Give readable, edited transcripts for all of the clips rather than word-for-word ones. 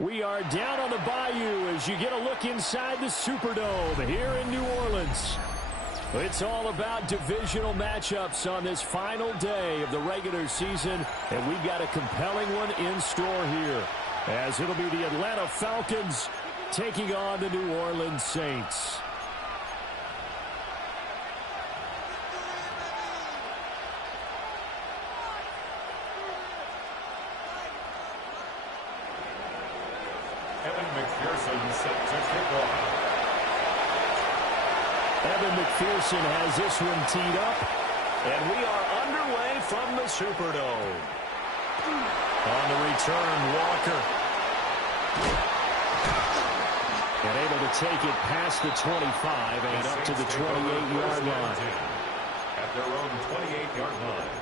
We are down on the bayou as you get a look inside the Superdome here in New Orleans. It's all about divisional matchups on this final day of the regular season, and we've got a compelling one in store here, as it'll be the Atlanta Falcons taking on the New Orleans Saints. McPherson has this one teed up, and we are underway from the Superdome. On the return, Walker. And able to take it past the 25 and up to the 28-yard line. At their own 28-yard line.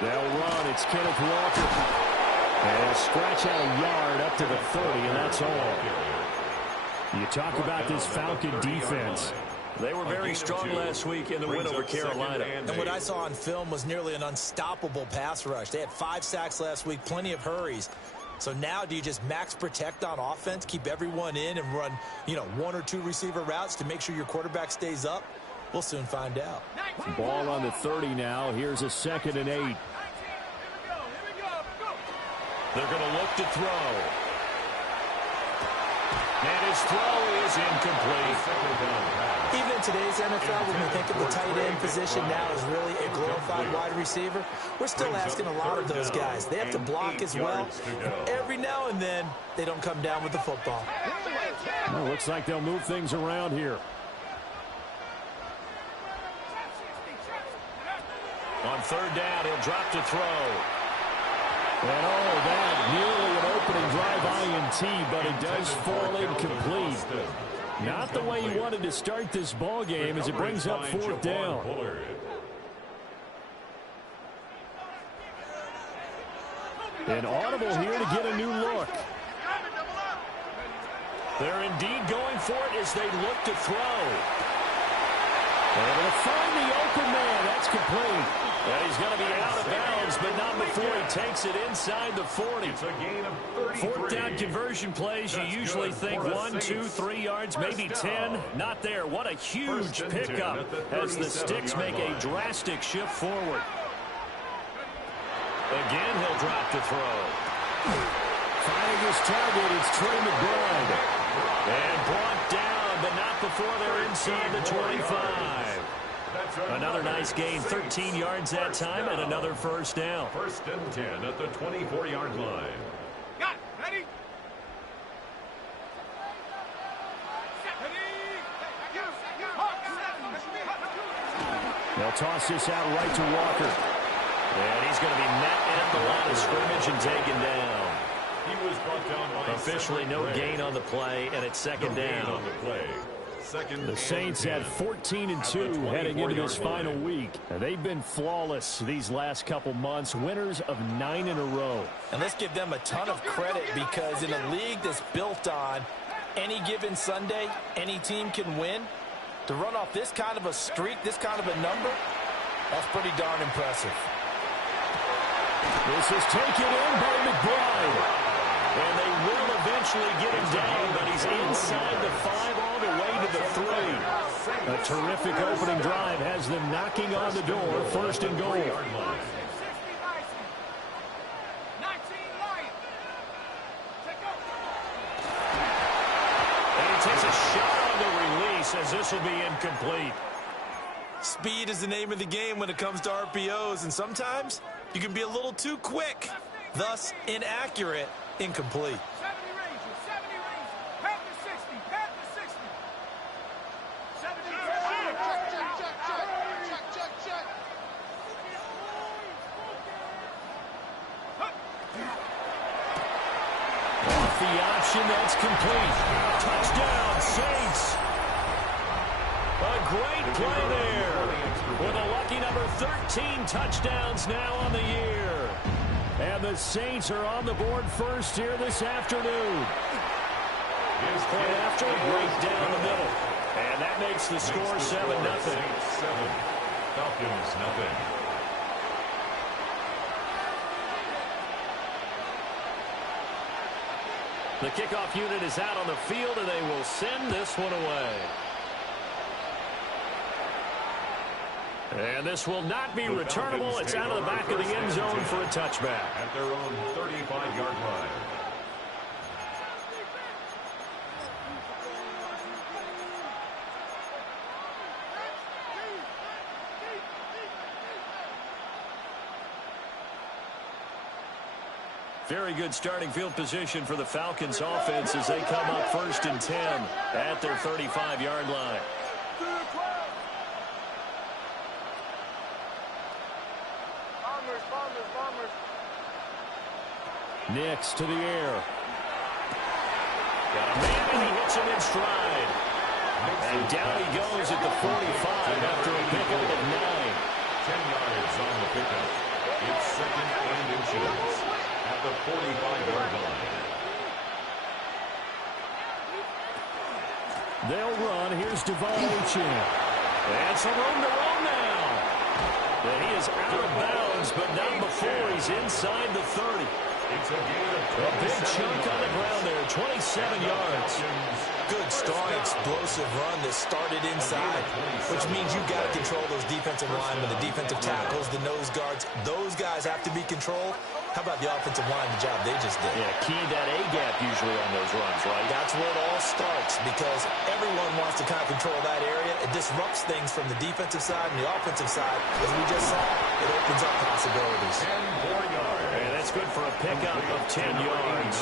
They'll run. It's Kenneth Walker. And he'll scratch out a yard up to the 30, and that's all. You talk about this Falcon defense. They were very strong last week in the win over Carolina. And what I saw on film was nearly an unstoppable pass rush. They had 5 sacks last week, plenty of hurries. So now do you just max protect on offense, keep everyone in, and run, 1 or 2 receiver routes to make sure your quarterback stays up? We'll soon find out. Ball on the 30 now. Here's a 2nd and 8. They're going to look to throw. And his throw is incomplete. Even in today's NFL, when we think of the tight end position now as really a glorified wide receiver, we're still asking a lot of those guys. They have to block as well. And every now and then, they don't come down with the football. Well, looks like they'll move things around here. On 3rd down, he'll drop to throw. And that nearly an opening drive INT, but it does fall incomplete. Not the way he wanted to start this ball game as it brings up 4th down. An audible here to get a new look. They're indeed going for it as they look to throw. Able to find the open man. That's complete. And he's going to be out of bounds, but not before he takes it inside the 40. 4th down conversion plays, you usually think 1, 2, 3 yards, maybe 10. Not there. What a huge pickup as the Sticks make a drastic shift forward. Again, he'll drop to throw. Finding his target, it's Trey McBride. And brought down, but not before they're inside the 25. Another nice gain, 13 yards that time, and another 1st down. 1st and 10 at the 24-yard line. Got it. Ready? They'll toss this out right to Walker. And he's going to be met at the line of scrimmage and taken down. He was brought down by officially no gain on the play, and it's 2nd down. On the play. The Saints at 14-2 heading into this final week. And they've been flawless these last couple months, winners of 9 in a row. And let's give them a ton of credit because in a league that's built on any given Sunday, any team can win. To run off this kind of a streak, this kind of a number, that's pretty darn impressive. This is taken in by McBride. And they will eventually get him down, but he's inside the 5 all the way to the 3. A terrific opening drive has them knocking on the door, 1st and goal. And he takes a shot on the release as this will be incomplete. Speed is the name of the game when it comes to RPOs, and sometimes you can be a little too quick, thus inaccurate. Incomplete. 70 ranges, 70 ranges. Pat the 60, pat the 60. 70. Check. the option that's complete. Touchdown, Saints. A great play there with a lucky number 13 touchdowns now on the year. And the Saints are on the board first here this afternoon. Point after, right down the middle. And that makes the score 7-0. 7. Falcons, nothing. The kickoff unit is out on the field, and they will send this one away. And this will not be returnable. It's out of the back of the end zone for a touchback. At their own 35-yard line. Very good starting field position for the Falcons offense as they come up 1st and 10 at their 35-yard line. Nix to the air. Got a man, and he hits him in stride. And down he goes at the 45 after a pickup of 9. 10 yards on the pickup. It's 2nd and inches at the 45-yard line. They'll run. Here's Devon Achane. And some room to run now. And he is out of bounds, but not before he's inside the 30. It's a gain of A big chunk on the ground there, 27 yards. Good, strong, explosive run that started inside, which means you've got to control those defensive linemen, the defensive tackles, the nose guards. Those guys have to be controlled. How about the offensive line, the job they just did? Yeah, key that A-gap usually on those runs, right? That's where it all starts because everyone wants to kind of control that area. It disrupts things from the defensive side and the offensive side. As we just saw, it opens up possibilities. 10 more yards. And that's good for a pickup of 10 yards.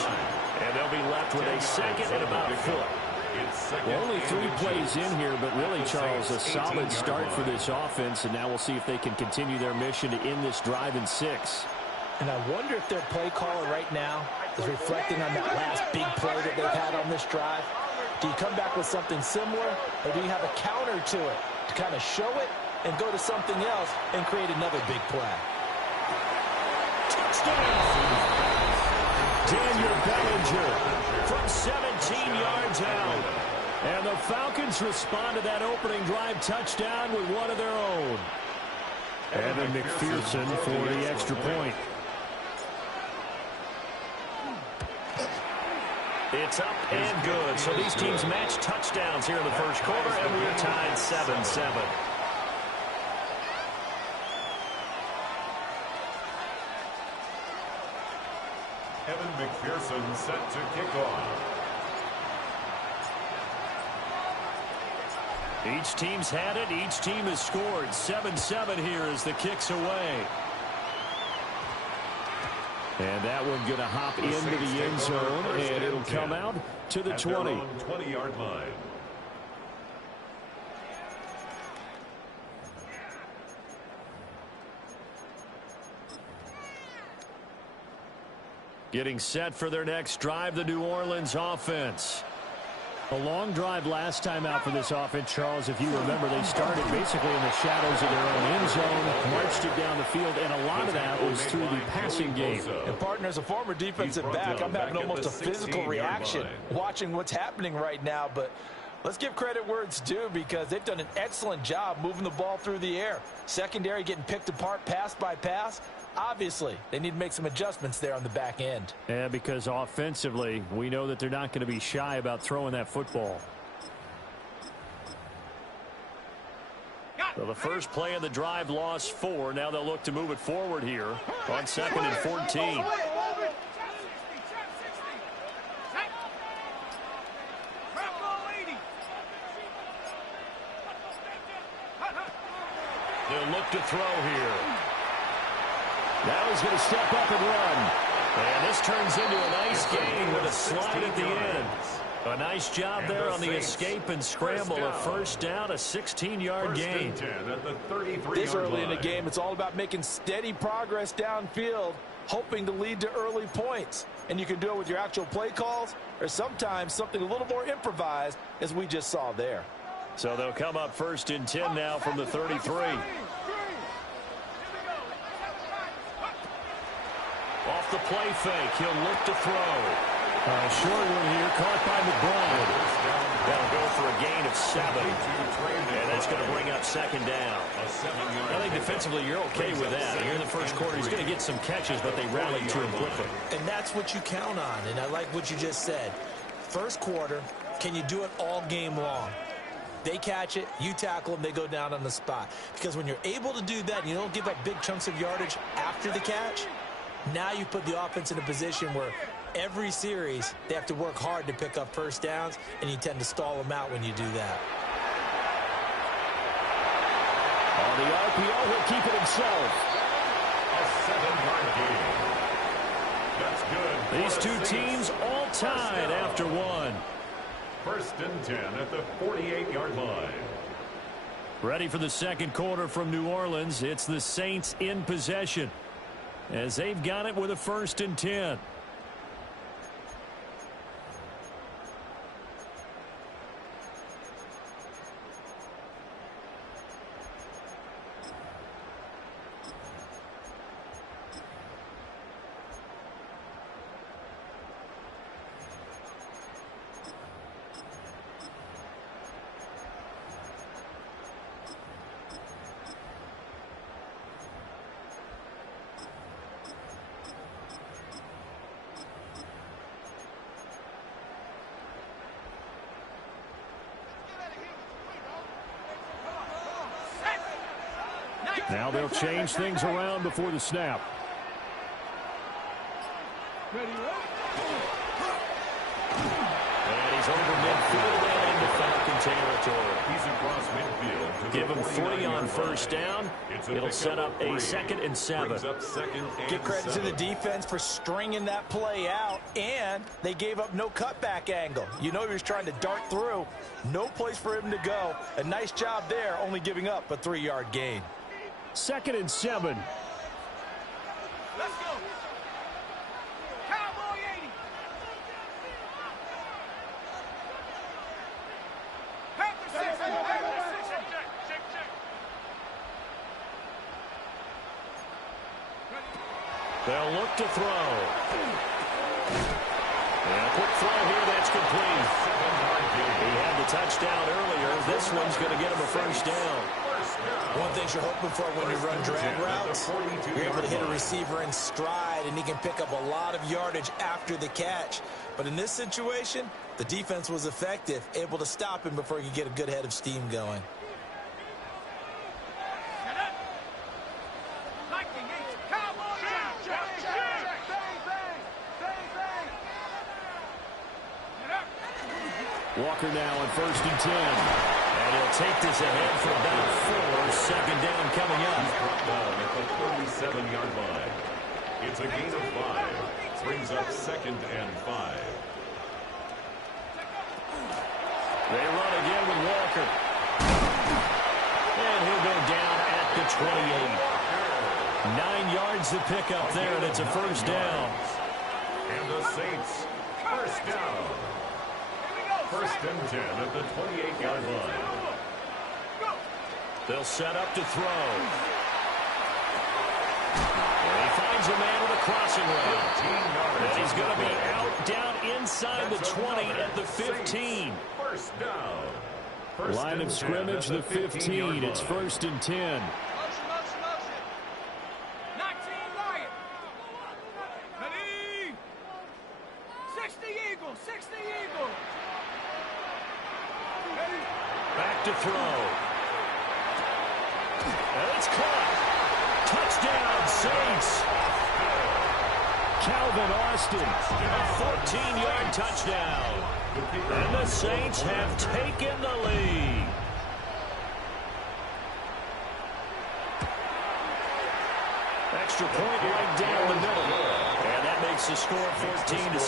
And they'll be left with a second and about a foot. Well, only 3 plays in here, but really, Charles, a solid start for this offense. And now we'll see if they can continue their mission to end this drive in 6. And I wonder if their play caller right now is reflecting on that last big play that they've had on this drive. Do you come back with something similar, or do you have a counter to it to kind of show it and go to something else and create another big play? Touchdown! Daniel Bellinger from 17 yards out. And the Falcons respond to that opening drive touchdown with one of their own. Evan McPherson for the extra point. It's up and good. So these teams match touchdowns here in the first quarter, and we're tied 7-7. Evan McPherson set to kick off. Each team's had it. Each team has scored. 7-7 here as the kick's away. And that one going to hop into the end zone, and it'll come out to the 20. 20-yard line. Getting set for their next drive, the New Orleans offense. A long drive last time out for this offense, Charles. If you remember, they started basically in the shadows of their own end zone, marched it down the field, and a lot of that was through the passing game. And, partner, as a former defensive back, I'm having almost a physical reaction watching what's happening right now. But let's give credit where it's due because they've done an excellent job moving the ball through the air. Secondary getting picked apart pass by pass. Obviously, they need to make some adjustments there on the back end. Yeah, because offensively, we know that they're not going to be shy about throwing that football. So the first play of the drive lost 4. Now they'll look to move it forward here on 2nd and 14. They'll look to throw here. Now he's going to step up and run. And this turns into a nice gain with a slide at the end. A nice job there on the escape and scramble. A first down, a 16-yard gain. This early in the game, it's all about making steady progress downfield, hoping to lead to early points. And you can do it with your actual play calls or sometimes something a little more improvised, as we just saw there. So they'll come up first and 10 now from the 33. Off the play fake, he'll look to throw. Short one here, caught by McBride. That'll go for a gain of 7. And that's going to bring up second down. I think defensively you're okay with that. Here in the first quarter, he's going to get some catches, but they rallied to him quickly. And that's what you count on, and I like what you just said. First quarter, can you do it all game long? They catch it, you tackle them, they go down on the spot. Because when you're able to do that and you don't give up big chunks of yardage after the catch, now you put the offense in a position where every series they have to work hard to pick up first downs, and you tend to stall them out when you do that. On the RPO, he'll keep it himself. A 7-yard gain. That's good. These two teams all tied after one. First and 10 at the 48-yard line. Ready for the second quarter from New Orleans. It's the Saints in possession, as they've got it with a first and 10. Now they'll change things around before the snap. Ready, And he's over midfield and into Falcon territory. He's across midfield. Give him 3 on first down. It'll set up a 2nd and 7. Give credit to the defense for stringing that play out, and they gave up no cutback angle. You know he was trying to dart through. No place for him to go. A nice job there, only giving up a 3-yard gain. 2nd and 7. Let's go. Cowboy 80. Panther 60. Panther 60. Check. They'll look to throw. And a quick throw here, that's complete. He had the touchdown earlier. This one's going to get him a first down. One thing you're hoping for when you run drag routes, you're able to hit a receiver in stride, and he can pick up a lot of yardage after the catch. But in this situation, the defense was effective, able to stop him before he could get a good head of steam going. Walker now on first and 10. And he'll take this ahead for about 4. Second down coming up. Ball at the 37-yard line. It's a gain of 5. Brings up 2nd and 5. They run again with Walker. And he'll go down at the 28. 9 yards to pick up there, and it's a first down. And the Saints, first down. First and 10 at the 28-yard line. They'll set up to throw. And he finds a man with a crossing route. And he's going to be out down inside the 20 at the 15. First down. Line of scrimmage, the 15. It's first and 10. Motion. 19 Lion. Ready. 60 Eagle. 60 Eagle. Ready. Back to throw. And it's caught. Touchdown, Saints. Calvin Austin, a 14-yard touchdown. And the Saints have taken the lead. Extra point right down the middle. And that makes the score 14-7.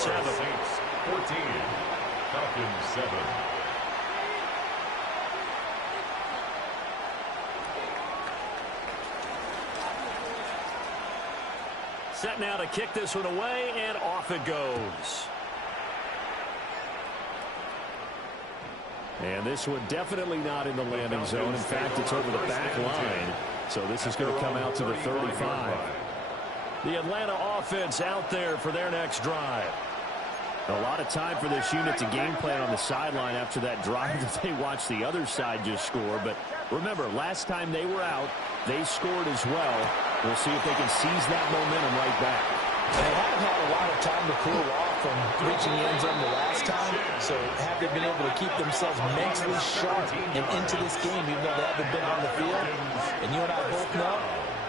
14. Falcons 7. Set now to kick this one away, and off it goes. And this one definitely not in the landing zone. In fact, it's over the back line. So this is going to come out to the 35. The Atlanta offense out there for their next drive. A lot of time for this unit to game plan on the sideline after that drive that they watched the other side just score. But remember, last time they were out, they scored as well. We'll see if they can seize that momentum right back. They haven't had a lot of time to cool off from reaching the end zone the last time. So have they been able to keep themselves mentally sharp and into this game even though they haven't been on the field? And you and I both know,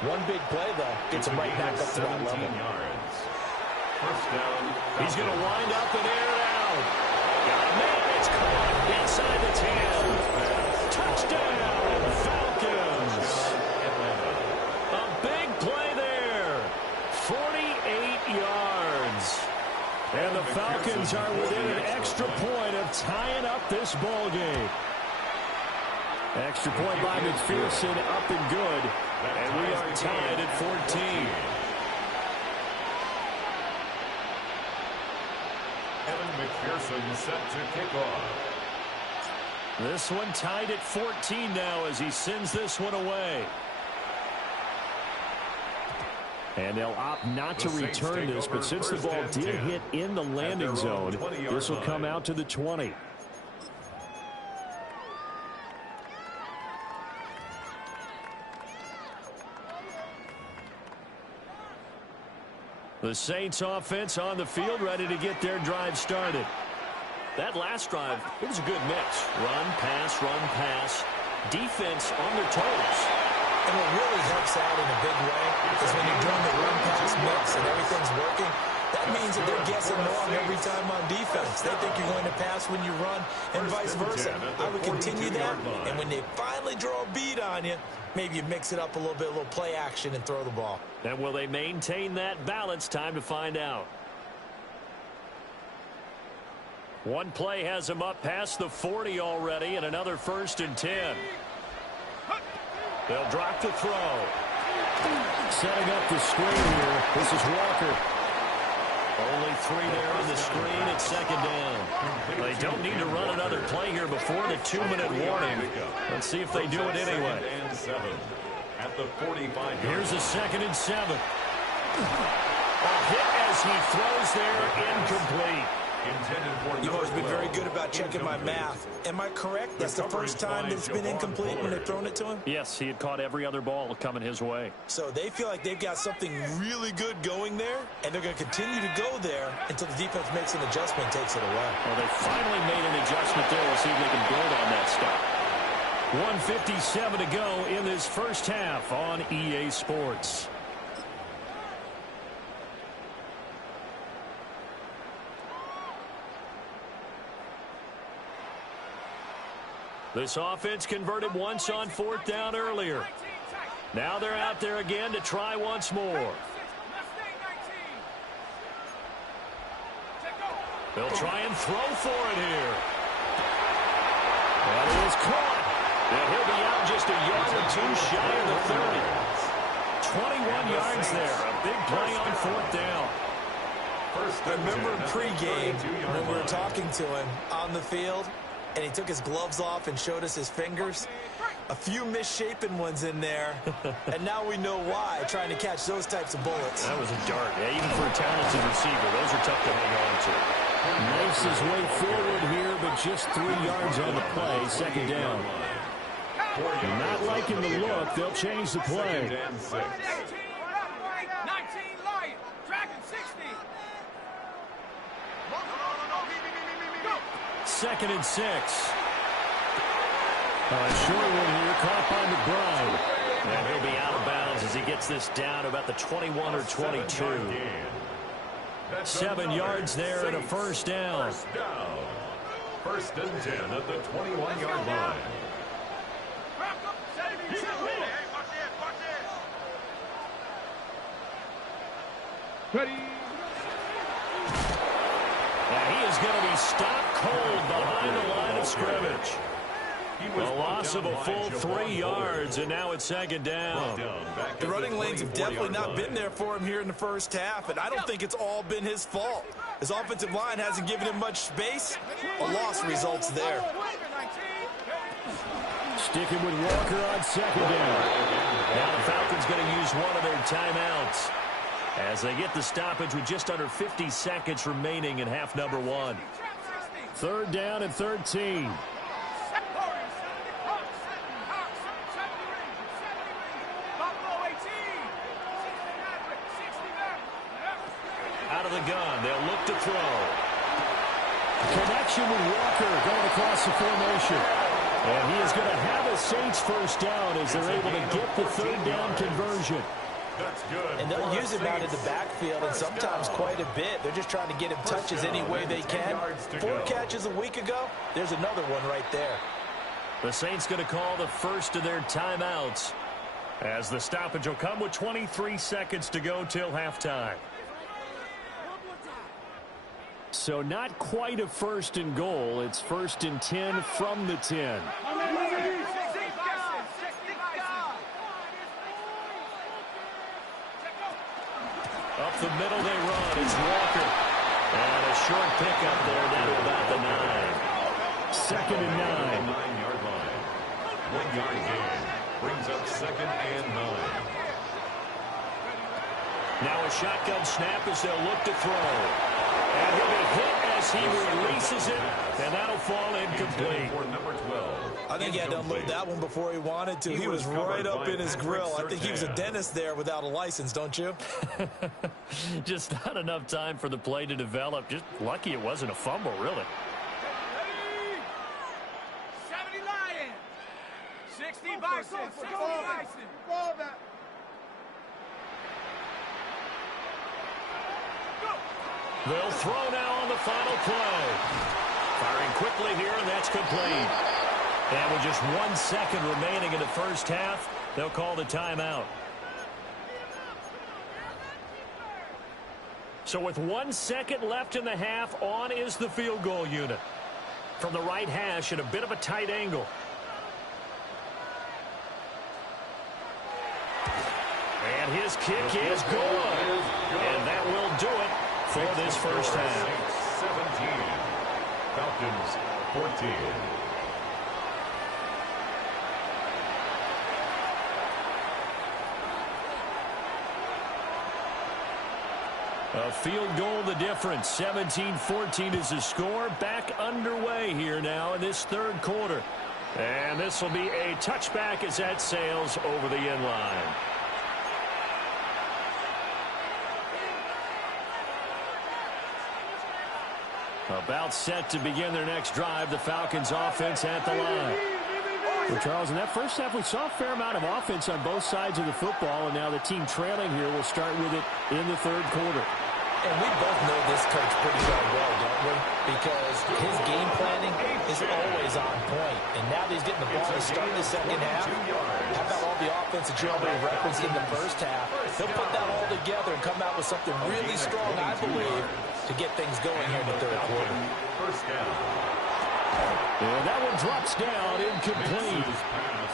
one big play, though, gets them right back up to that level. He's going to wind up and air it out. Got a man. It's caught inside the 10. Touchdown, Falcons. A big play there. 48 yards. And the Falcons are within an extra point of tying up this ball game. Extra point by McPherson, up and good. And we are tied at 14. McPherson set to kick off. This one tied at 14 now as he sends this one away. And they'll opt not to return this, but since the ball did hit in the landing zone, this will come out to the 20. The Saints offense on the field, ready to get their drive started. That last drive, it was a good mix. Run, pass, defense on their toes. And what really helps out in a big way is when you're doing the run-pass mix and everything's working, that means that they're guessing wrong every time on defense. They think you're going to pass when you run and vice versa. I would continue that, and when they finally draw a bead on you, maybe you mix it up a little bit, a little play action, and throw the ball. And will they maintain that balance? Time to find out. One play has them up past the 40 already, and another 1st and 10. They'll drop the throw. Setting up the screen here. This is Walker. Only 3 there on the screen at 2nd down. They don't need to run another play here before the 2-minute warning. Let's see if they do it anyway. At the 45. Here's a 2nd and 7. A hit as he throws there, incomplete. You've always been very good about checking my math. Am I correct? That's the first time that it's been incomplete when they've thrown it to him? Yes, he had caught every other ball coming his way. So they feel like they've got something really good going there, and they're going to continue to go there until the defense makes an adjustment and takes it away. Well, they finally made an adjustment there. We'll see if they can build on that stuff. 1:57 to go in this first half on EA Sports. This offense converted once on 4th down earlier. Now they're out there again to try once more. They'll try and throw for it here. And it is caught. And he'll be out just a yard or 2 shy of the 30. 21 yards there. A big play on 4th down. I remember pregame when we were talking to him on the field, and he took his gloves off and showed us his fingers. A few misshapen ones in there, and now we know why, trying to catch those types of bullets. That was a dart. Yeah, even for a talented receiver, those are tough to hang on to. Makes his way forward here, but just 3 yards on the play, 2nd down. Not liking the look, they'll change the play. 19 Lion, Dragon 60. 2nd and 6. A short one here, caught by McBride. And he'll be out of bounds as he gets this down about the 21 or 22. 7 yards there and a 1st down. 1st and 10 at the 21-yard line. Ready. Now he is going to be stopped cold behind the line of scrimmage. A loss of a full 3 yards, and now it's second down. The running lanes have definitely not been there for him here in the first half, and I don't think it's all been his fault. His offensive line hasn't given him much space. A loss results there. Sticking with Walker on second down. Now the Falcons going to use one of their timeouts as they get the stoppage with just under 50 seconds remaining in half number 1. Third down and 13. Out of the gun, they'll look to throw. Connection with Walker going across the formation. And he is going to have a Saints first down as they're able to get the third down conversion. That's good. And they'll use him out in the backfield, and sometimes quite a bit. They're just trying to get him touches any way they can. 4 catches a week ago. There's another one right there. The Saints going to call the first of their timeouts as the stoppage will come with 23 seconds to go till halftime. So not quite a first and goal. It's first and 10 from the 10. Up the middle they run. It's Walker. And a short pickup there down to about the 9. Second and 9. 9-yard line. 1-yard gain. Brings up second and 9. Now a shotgun snap as they'll look to throw. And he'll be hit as he releases it, and that'll fall incomplete. For number 12. I think he had to unload that one before he wanted to. He was right up in his grill. I think he was a dentist there without a license, don't you? Just not enough time for the play to develop. Just lucky it wasn't a fumble, really. 70 Lions. 60 Bison. 60 Bison. They'll throw now on the final play. Firing quickly here, and that's complete. And with just 1 second remaining in the first half, they'll call the timeout. So with 1 second left in the half, on is the field goal unit. From the right hash at a bit of a tight angle. And his kick is good. And that will do it for this first half. 17. Falcons 14. A field goal the difference. 17-14 is the score. Back underway here now in this third quarter. And this will be a touchback as that sails over the end line. About set to begin their next drive. The Falcons offense at the line. Well, Charles, in that first half, we saw a fair amount of offense on both sides of the football, and now the team trailing here will start with it in the third quarter. And we both know this coach pretty darn well, don't we? Because his game planning is always on point. And now that he's getting the ball to start the second half, how about all the offense that you already referenced in the first half? He'll put that all together and come out with something really strong, I believe, to get things going here in the third quarter. First down. And that one drops down, incomplete.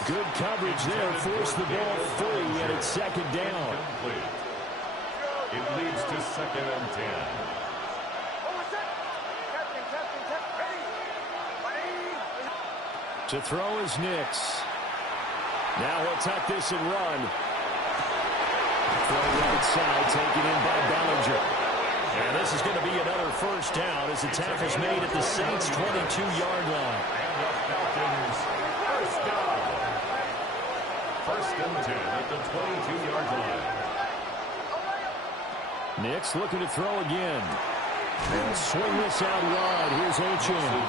Good coverage there, forced the ball free, and it's second down. It leads to second and 10. To throw is Nix. Now he'll tuck this and run. Throw right side, taken in by Bellinger. And this is going to be another first down as the tackle's made at the Saints' 22-yard line. And the Falcons first down. First and 10 at the 22-yard line. Nix looking to throw again. And swing this out wide. Here's Achane.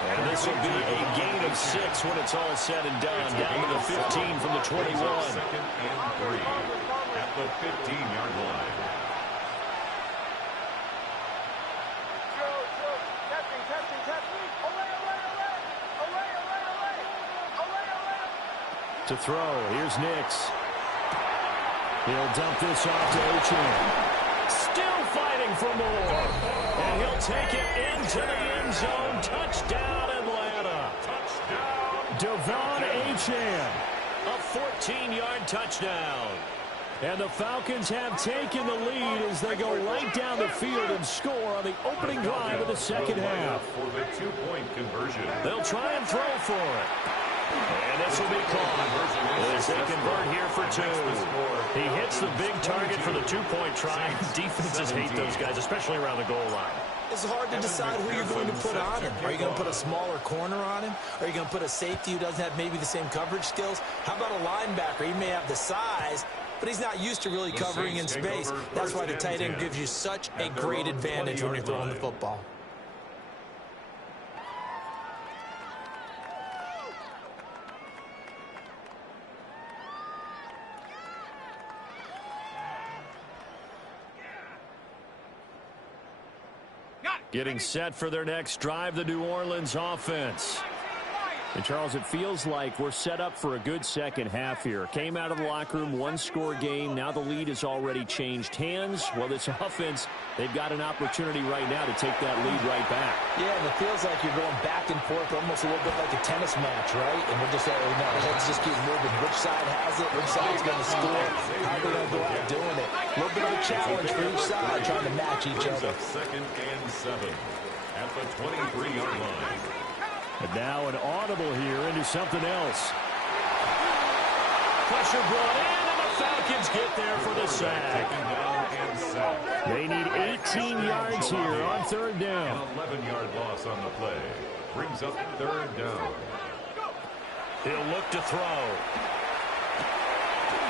And this will be a gain of 6 when it's all said and done. Down to the 15 from the 21. Second and 3 at the 15-yard line. To throw. Here's Nix. He'll dump this off to Achane. Still fighting for more. And he'll take it into the end zone. Touchdown, Atlanta. Touchdown. Devon Achane. A 14-yard touchdown. And the Falcons have taken the lead as they go right down the field and score on the opening drive of the second half. For the two-point conversion. They'll try and throw for it. And this will be caught as they convert here for two. He hits the big target for the two-point try. Defenses hate those guys, especially around the goal line. It's hard to decide who you're going to put on him. Are you going to put a smaller corner on him? Are you going to put a safety who doesn't have maybe the same coverage skills? How about a linebacker? He may have the size, but he's not used to really covering in space. That's why the tight end gives you such a great advantage when you're throwing the football. Getting set for their next drive, the New Orleans offense. And, Charles, it feels like we're set up for a good second half here. Came out of the locker room, one-score game. Now the lead has already changed hands. Well, this offense, they've got an opportunity right now to take that lead right back. Yeah, and it feels like you're going back and forth, almost a little bit like a tennis match, right? And we're just saying, no, let's just keep moving. Which side has it? Which side's going to score? How are they going to go out doing it? A little bit of a challenge for each side, trying to match each other. Second and 7 at the 23-yard line. And now an audible here into something else. Pressure brought in, and the Falcons get there for the sack. They need 18 yards here on third down. An 11-yard loss on the play. Brings up third down. He'll look to throw.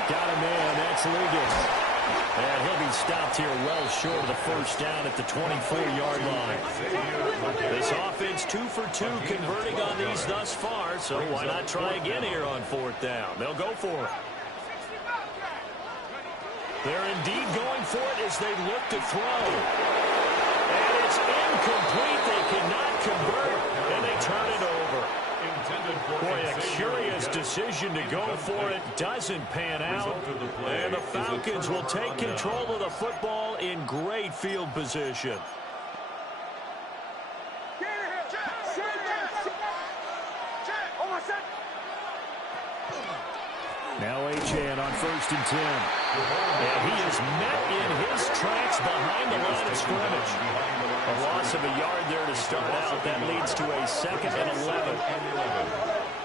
Got a man, that's Liggins. And he'll be stopped here well short of the first down at the 24-yard line. This offense 2 for 2 converting on these thus far, so why not try again here on fourth down? They'll go for it. They're indeed going for it as they look to throw. And it's incomplete. They cannot convert, and they turn it over. Boy, a curious decision to go for it. Doesn't pan out. And the Falcons will take control of the football in great field position. Now Achane on 1st and 10. And he is met in his tracks behind the line of scrimmage. A loss of a yard there to start out. That leads to a 2nd and 11.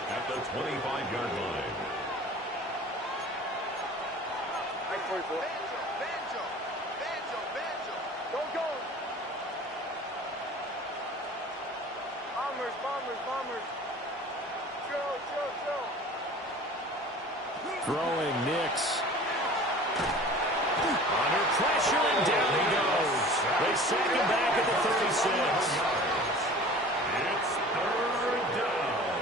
At the 25-yard line. Bombers. Chill. Throwing Nix. Under pressure, and down he goes. They sack him back at the 36. It's third down.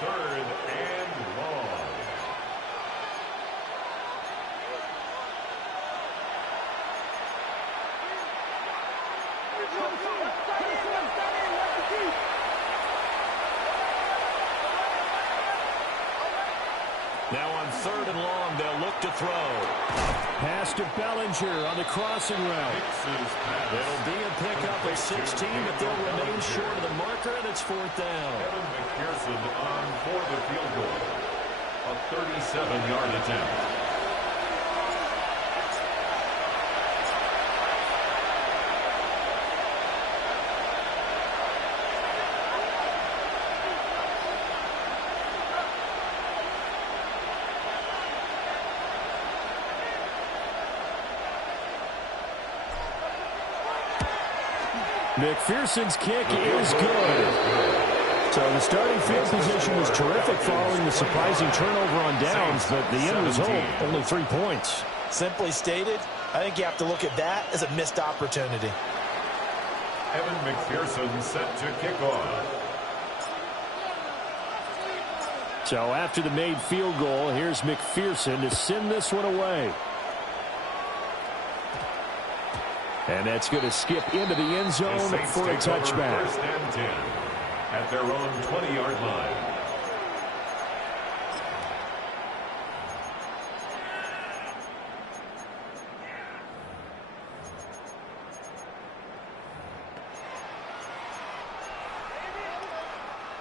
Third and long. Now on 3rd and long, they'll look to throw. Pass to Bellinger on the crossing route. It'll be a pickup of 16, but they'll remain short of the marker, and it's 4th down. Evan McPherson on for the field goal. A 37-yard attempt. McPherson's kick is good. So the starting field position was terrific following the surprising turnover on downs, but the end result, only 3 points. Simply stated, I think you have to look at that as a missed opportunity. Evan McPherson set to kick off. So after the made field goal, here's McPherson to send this one away. And that's going to skip into the end zone for a touchback. 1st and 10 at their own 20-yard line.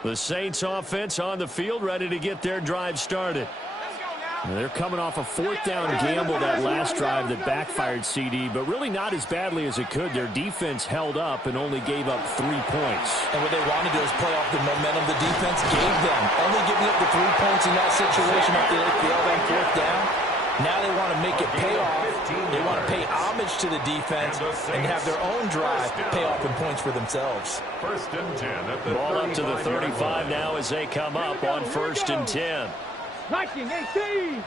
The Saints offense on the field, ready to get their drive started. They're coming off a fourth down gamble that last drive that backfired, CD, but really not as badly as it could. Their defense held up and only gave up 3 points. And what they wanted to do is play off the momentum the defense gave them. Only giving up the 3 points in that situation after they failed on fourth down. Now they want to make it pay off. They want to pay homage to the defense and have their own drive pay off in points for themselves. First and 10 at the ball up to the 35 now as they come up on first and 10. 19, 18.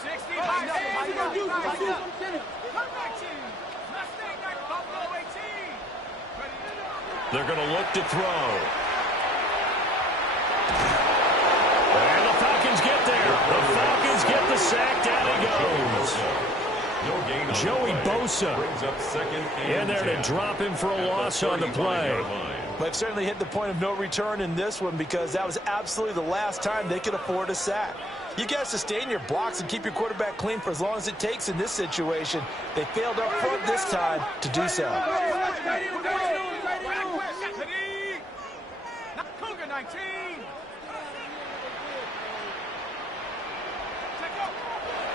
65, they're going to look to throw. And the Falcons get there. The Falcons get the sack. Down he goes. Joey Bosa in there to drop him for a loss on the play. They've certainly hit the point of no return in this one because that was absolutely the last time they could afford a sack. You got to sustain your blocks and keep your quarterback clean for as long as it takes in this situation. They failed up front this time to do so.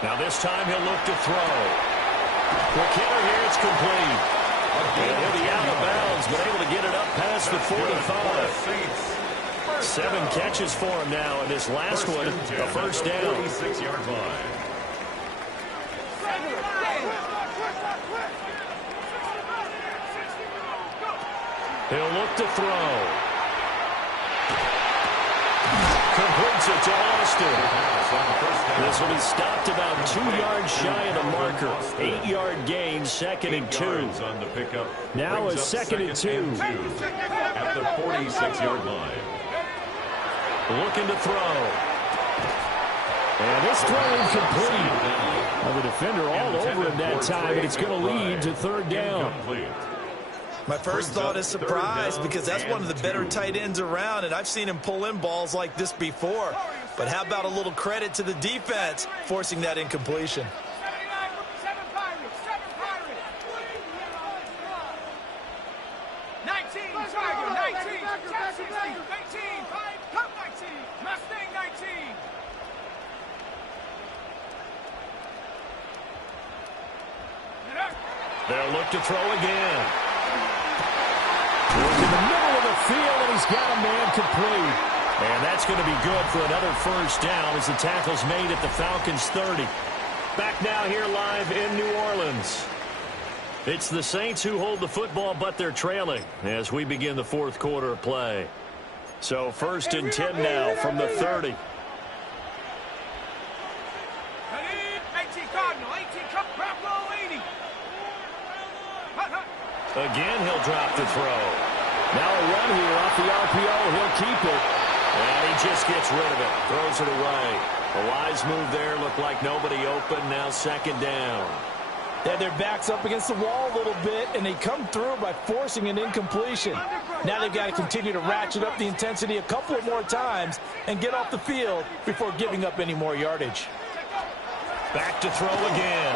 Now this time he'll look to throw. Quick hitter here, it's complete. And he'll be out of bounds, but able to get it up past the 45. 7 catches for him now, and this last one, a first down. 46-yard line. He'll look to throw. Completes it to Austin. This will be stopped about 2 yards shy of the marker. 8-yard gain, second and 2. Now a second and 2. At the 46-yard line. Looking to throw. And this throw incomplete. Well, the defender all over him that time, and it's going to lead to third down. My first thought is surprise because that's one of the better tight ends around, and I've seen him pull in balls like this before. But how about a little credit to the defense forcing that incompletion? They'll look to throw again. Look in the middle of the field, and he's got a man complete. And that's going to be good for another first down as the tackle's made at the Falcons' 30. Back now here live in New Orleans. It's the Saints who hold the football, but they're trailing as we begin the fourth quarter of play. So first and 10 now from the 30. Again, he'll drop the throw. Now a run here off the RPO. He'll keep it. And he just gets rid of it. Throws it away. A wise move there. Looked like nobody open. Now second down. They had their backs up against the wall a little bit, and they come through by forcing an incompletion. Now they've got to continue to ratchet up the intensity a couple of more times and get off the field before giving up any more yardage. Back to throw again.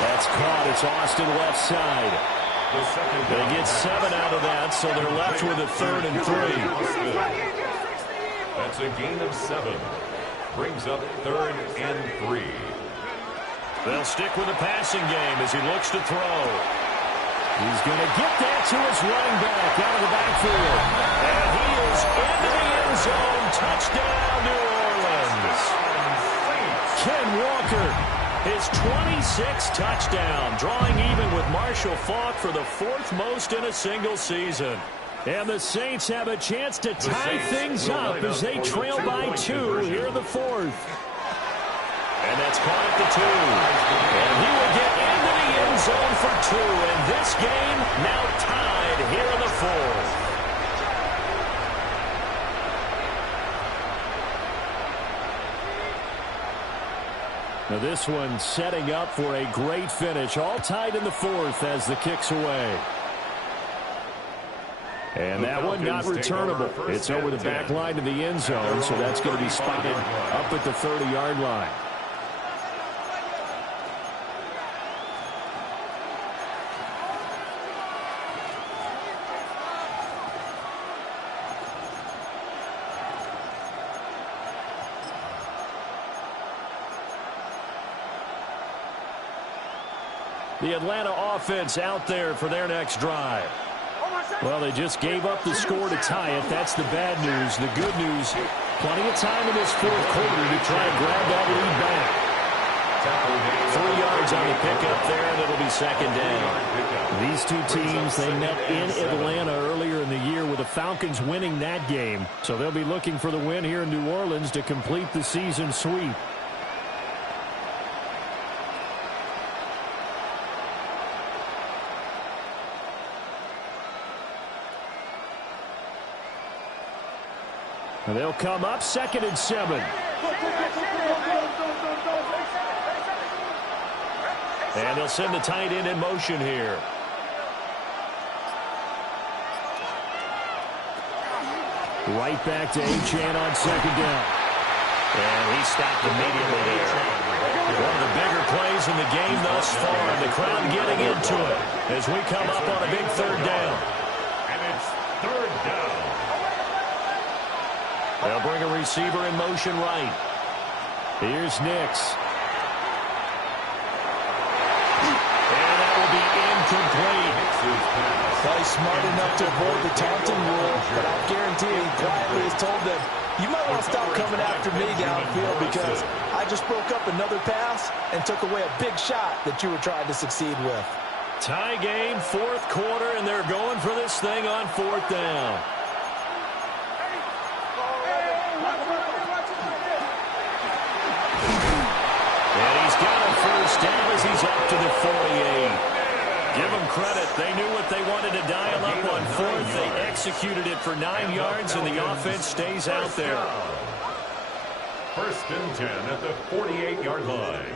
That's caught. It's Austin left side. They get 7 out of that, so they're left with a 3rd and 3. That's a gain of 7. Brings up 3rd and 3. They'll stick with the passing game as he looks to throw. He's going to get that to his running back out of the backfield. And he is into the end zone. Touchdown, New Orleans. Ken Walker, his 26th touchdown, drawing even with Marshall Faulk for the 4th most in a single season. And the Saints have a chance to tie things up as they trail by 2 here in the 4th. And that's caught at the 2. And he will get into the end zone for 2. And this game now tied here in the 4th. Now this one setting up for a great finish. All tied in the 4th as the kick's away. And that one not returnable. It's over the back line to the end zone, so that's going to be spotted up at the 30-yard line. The Atlanta offense out there for their next drive. Well, they just gave up the score to tie it. That's the bad news. The good news, plenty of time in this fourth quarter to try and grab that lead back. 3 yards on the pickup there, and it'll be second down. These two teams, they met in Atlanta earlier in the year with the Falcons winning that game. So they'll be looking for the win here in New Orleans to complete the season sweep. And they'll come up 2nd and 7. And they'll send the tight end in motion here. Right back to Achane on 2nd down. And he stopped immediately here. One of the bigger plays in the game thus far. The crowd getting into it as we come up on a big 3rd down. And it's 3rd down. They'll bring a receiver in motion right. Here's Nix. And that will be incomplete. Well, he's smart enough to avoid the taunting rule, but I guarantee he quietly has told them, you might want to stop coming after me downfield because I just broke up another pass and took away a big shot that you were trying to succeed with. Tie game, 4th quarter, and they're going for this thing on 4th down. And he's got a first down as he's up to the 48. Give them credit. They knew what they wanted to dial up on 4th. They executed it for 9 yards, and the offense stays out there. 1st and 10 at the 48-yard line.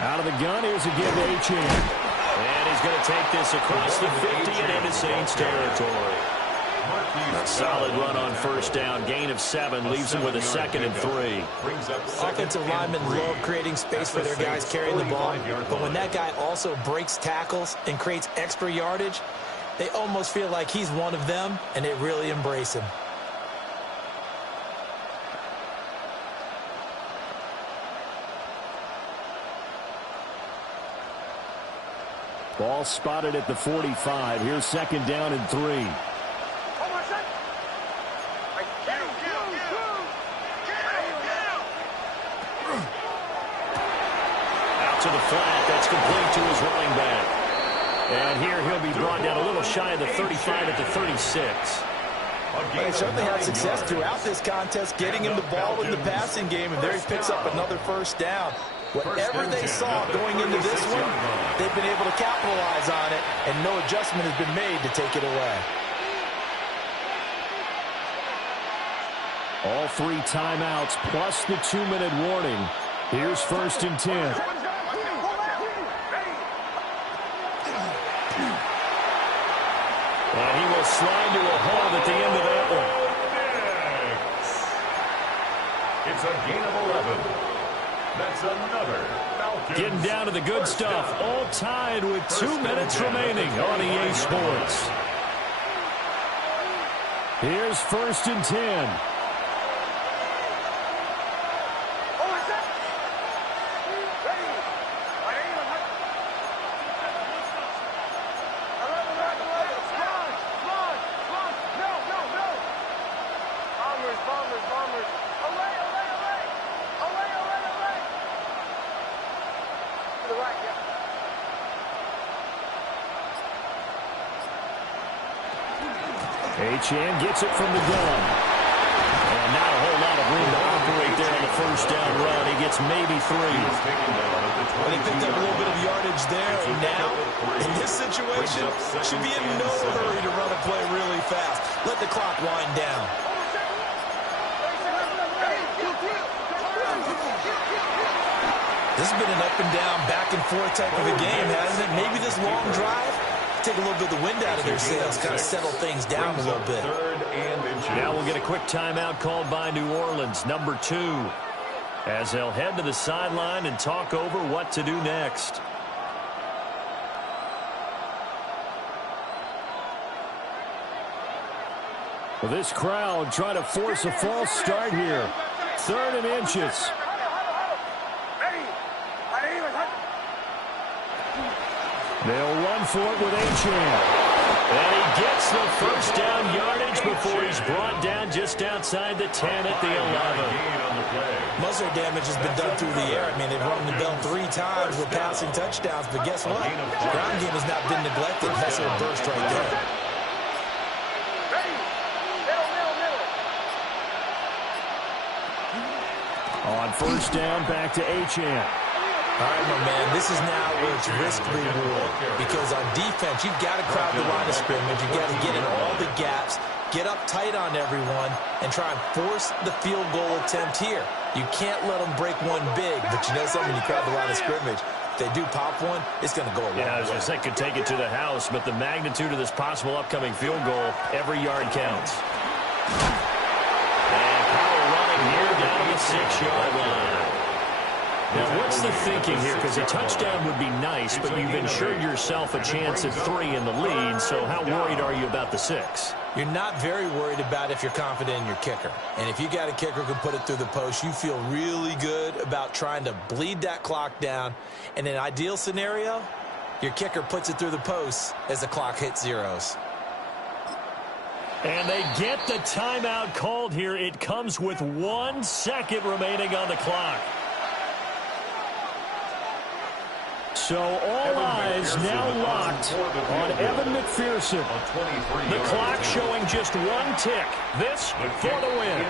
Out of the gun, here's a give to Achane. And he's going to take this across the 50 and into Saints territory. A solid run on 1st down. Gain of 7 leaves him with a 2nd and 3. Offensive linemen love creating space for their guys carrying the ball. But when that guy also breaks tackles and creates extra yardage, they almost feel like he's one of them, and they really embrace him. Ball spotted at the 45. Here's 2nd down and 3. Out to the flat. That's complete to his running back. And here he'll be brought down a little shy of the 35 at the 36. They certainly had success throughout this contest, getting him the ball in the passing game, and there he picks up another 1st down. Whatever they saw going into this one, they've been able to capitalize on it, and no adjustment has been made to take it away. All 3 timeouts plus the 2-minute warning. Here's 1st and 10. And he will slide to a hold at the end of that one. It's a gain of 11. That's another Falcons. Getting down to the good stuff. All tied with 2 minutes remaining on EA Sports. Here's 1st and 10. Achane gets it from the gun. And not a whole lot of room to operate there on the 1st down run. He gets maybe 3. Well, he picked up a little bit of yardage there, and now, in this situation, should be in no hurry to run a play really fast. Let the clock wind down. This has been an up and down, back and forth type of a game, hasn't it? Maybe this long drive, take a little bit of the wind out of their sails, kind of settle things down a little bit. Now we'll get a quick timeout called by New Orleans, number 2. as they'll head to the sideline and talk over what to do next. Well, this crowd trying to force a false start here. 3rd and inches. They'll run for it with Achane. And he gets the first down yardage before he's brought down just outside the 10 at the 11. Most of their damage has been done through the air. I mean, they've run the bell 3 times with passing touchdowns, but guess what? The ground game has not been neglected. Nice little burst right there. On first down, back to Achane. All right, my man, this is now where it's risk-reward. Because on defense, you've got to crowd the line of scrimmage. You've got to get in all the gaps, get up tight on everyone, and try and force the field goal attempt here. You can't let them break one big, but you know something, when you crowd the line of scrimmage, if they do pop one, it's going to go a long way. Yeah, I was going to say, could take it to the house, but the magnitude of this possible upcoming field goal, every yard counts. And power running here down to the 6-yard line. Now, what's the thinking here? Because a touchdown would be nice, but you've ensured yourself a chance at 3 in the lead, so how worried are you about the 6? You're not very worried about if you're confident in your kicker. And if you got a kicker who can put it through the post, you feel really good about trying to bleed that clock down. In an ideal scenario, your kicker puts it through the post as the clock hits zeros. And they get the timeout called here. It comes with 1 second remaining on the clock. So all eyes now locked on Evan McPherson. The clock showing just 1 tick. This for the win.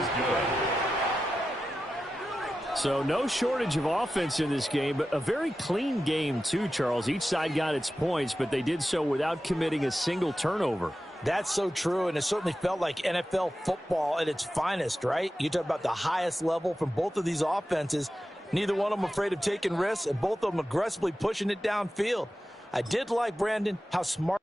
So no shortage of offense in this game, but a very clean game too, Charles. Each side got its points, but they did so without committing a single turnover. That's so true, and it certainly felt like NFL football at its finest, right? You talk about the highest level from both of these offenses. Neither one of them afraid of taking risks, and both of them aggressively pushing it downfield. I did like, Brandon, how smart